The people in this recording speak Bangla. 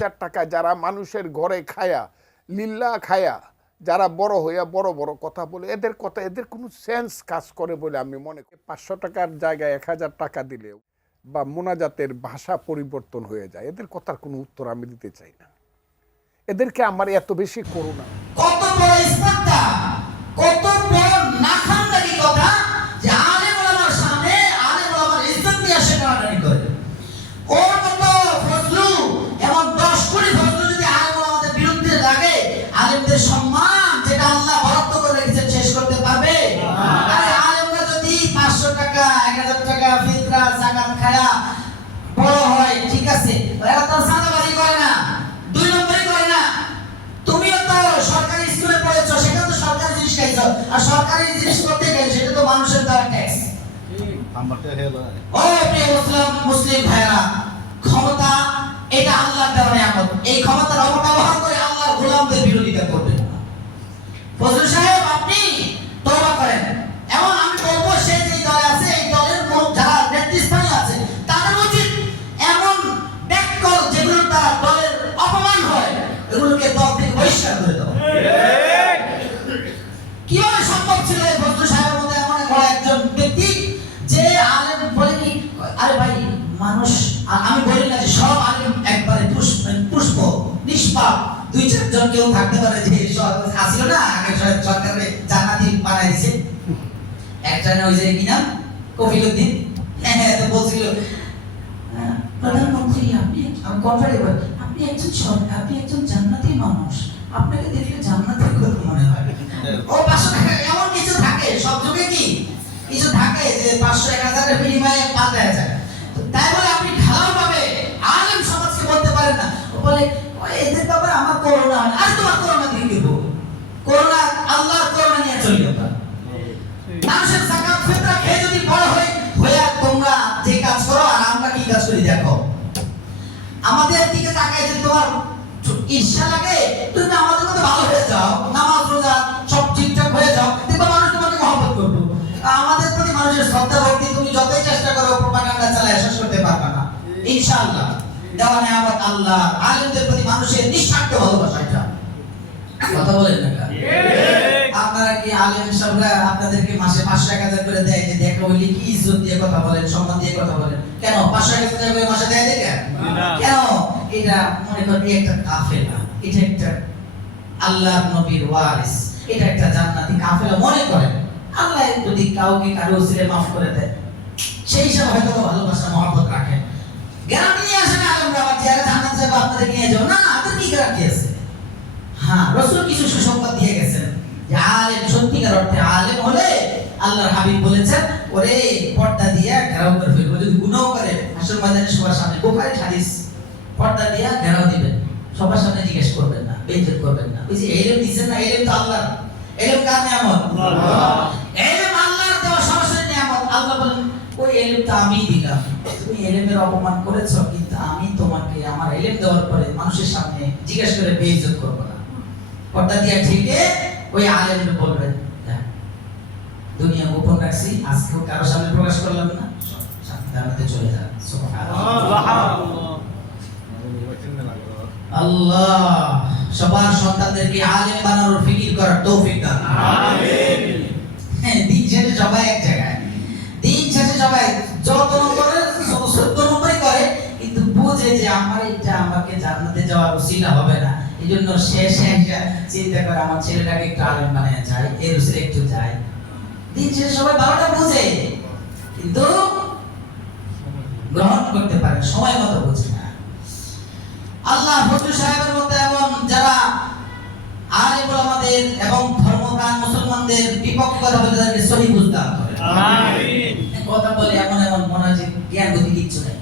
1000 টাকা যারা মানুষের ঘরে খায়া লিল্লা খায়া যারা বড় হইয়া বড় বড় কথা বলে, এদের কথা এদের কোনো সেন্স কাজ করে বলে আমি মনে করি। 500 টাকার জায়গায় 1000 টাকা দিলেও বা মোনাজাতের ভাষা পরিবর্তন হয়ে যায়, এদের কথার কোনো উত্তর আমি দিতে চাই না। এদেরকে আমার এত বেশি করুণা। কত বড় স্পর্ধা, কত বড় নাখানদারি কথা যে আলেম ওলামার সামনে আলেম ওলামার ইজ্জত নিয়ে আসে টানাটানি করে। ওর মতো ফজলু এমন 10 কোটি ফজলু যদি আলেম ওলামাদের বিরুদ্ধে লাগে, আলেমদের সম্মান যেটা আল্লাহ বরাদ্দ করে রেখেছেন শেষ করতে পারবে? আরে আলেমরা যদি 500 টাকা 1000 টাকা ফিতরা যাকাত খায়া বড় হয়, ঠিক আছে, এরা তো সাদাবাজি করে না, 2 নম্বরই করে না। তুমিও তো সরকারি স্কুলে পড়েছো, সেটা তো সরকারি জিনিস খাইছো, আর সরকারি জিনিস করতে গেলে সেটা তো মানুষের দেওয়া ট্যাক্স। ও প্রিয় মুসলিম ভাইরা, ক্ষমতা এটা আল্লাহর দেওয়া নিয়ামত। এই ক্ষমতার অপব্যবহার করে আল্লাহর গোলামদের বিরোধিতা করবেন না। ফজল সাহেব, আপনি তওবা করেন। এমন আমি বলবো, সে যে দলে আছে, এই দলের যারা নেতৃস্থানীয় আছে, তাদের উচিত এমন ব্যাককল যেগুলো তার দলের অপমান হয়, এগুলোকে দল থেকে বহিষ্কার করে দাও। কিভাবে সম্ভব ছিল ফজল সাহেবের মধ্যে এমন একজন ব্যক্তি যে আলেম বলে কি, আরে ভাই মানুষ, আমি বলি না যে সব আলেম একবারে পুষ্প নিষ্পাপ, 2-4 জন কেউ থাকতে পারে যে আসিল না আগে সরকারে জান্নাতি বানাই দিয়েছে। একটা না ওই যে কি নাম, কফিলউদ্দিন, হ্যাঁ তো বলছিল প্রধানমন্ত্রী আপনি, আমি কনফারেবল, আপনি একজন জান্নাতি মানুষ, আপনাকে দেখলে জান্নাতের কথা মনে হয়। ও 500 টাকা এমন কিছু থাকে, সব যুগে কি কিছু থাকে যে 500-1000 এর বিনিময়ে পাল্টায় যায়। তাই বলে আপনি ঢালাও ভাবে আলেম সমাজকে বলতে পারেন না। ও বলে এদের ব্যাপারে আমার করোনা হয়, আর তোমার করোনা দিয়ে দিব, করোনা আল্লাহর করোনা নিয়ে চলি আমরা। মানুষের যাকাত ফিতরা খেয়ে যদি বড় হইয়া তোমরা যে কাজ করো আর আমরা কি কাজ করি দেখো। আমাদের দিকে তাকায় যদি তোমার ঈর্ষা লাগে, তুমি আমাদের মতো ভালো হয়ে যাও, নামাজ রোজা সব ঠিকঠাক হয়ে যাও, দেখবে মানুষ তোমাকে মহব্বত করবে। আমাদের প্রতি মানুষের শ্রদ্ধা ভক্তি তুমি যতই চেষ্টা করো প্রোপাগান্ডা চালায় শেষ করতে পারবে না ইনশাআল্লাহ। দেওয়া নিয়ামত আল্লাহ, আলেমদের প্রতি মানুষের নিঃস্বার্থ ভালোবাসা, এটা কথা বলেন না? আপনারা কি আলেম সাহেবরা আপনাদেরকে মাসে 500-1000 করে দেয় যে দেখা হইলে কি ইজ্জত দিয়ে কথা বলেন, সম্মান দিয়ে কথা বলেন? কেন 500-1000 করে মাসে দেয় দেখেন কেন? এটা মনে করেন একটা কাফেলা, এটা একটা আল্লাহর নবীর ওয়ারিস, এটা একটা জান্নাতি কাফেলা মনে করেন। আল্লাহ যদি কাউকে কারো ওসিলে মাফ করে দেয়, সেই হিসাবে হয়তো ভালোবাসা মহব্বত রাখেন। গ্যারান্টি নিয়ে আসেন আলেমরা আবার যারা জান্নাত যাবে আপনাদেরকে নিয়ে যাও না, তাদের কি গ্যারান্টি আছে? হ্যাঁ, রাসূল কিছু সুসংবাদ দিয়ে গেছেন যে আলেম সত্যিকার অর্থে আলেম হলে আল্লাহর হাবিব বলেছেন, ওরে পর্দা দিয়া ঘেরাও করে ফেলবো, যদি গুনাহ করে হাসর ময়দানে সবার সামনে, বুখারী হাদিস, পর্দা দিয়া ঘেরাও দিবেন, সবার সামনে জিজ্ঞেস করবেন না, বেইজ্জত করবেন না। ওই যে ইলম দিবেন না, ইলম তো আল্লাহর, ইলম কার নিয়ামত? আল্লাহ। ইলম আল্লাহর দেওয়া সরাসরি নিয়ামত। আল্লাহ বলেন ওই ইলমটা আমি দিলাম, তুমি ইলমের অপমান করেছো, কিন্তু আমি তোমাকে আমার ইলম দেওয়ার পরে মানুষের সামনে জিজ্ঞেস করে বেইজ্জত করব না। পর্দা দিয়া ঠিকে ওই আলেমকে বলবেন, দুনিয়া গোপন রাখছি, আজকেও কারো সামনে প্রকাশ করলাম না, জান্নাতে চলে যান। সুবহানাল্লাহ। আল্লাহ সবার সন্তানদেরকে আলেম বানানোর ফিকির করার তৌফিক দান। আমিন। দিন শেষে সবাই এক জায়গায়, দিন শেষে সবাই যত নম্বরে 14 নম্বরই করে, কিন্তু বুঝে যে আমার এটা আমাকে জান্নাতে যাওয়ার ওসিলা হবে না, এইজন্য শেষে একটা চিন্তা করে আমার ছেলেটাকে একটু আলেম বানায় যায়, এর ওসিলা একটু যায়। দিন শেষে সবাই ভালোটা বুঝে, কিন্তু গ্রহণ করতে পারে সময় মতো বুঝে না। আল্লাহ ফজল সাহেবের মতো এমন যারা আলেম ওলামাদের এবং ধর্মপ্রাণ মুসলমানদের বিপক্ষে কথা বলে তাদেরকে সহি বুঝতে হবে। আমিন। কথা বলে এমন মনে হয় যে জ্ঞান বুদ্ধি কিচ্ছু নেই।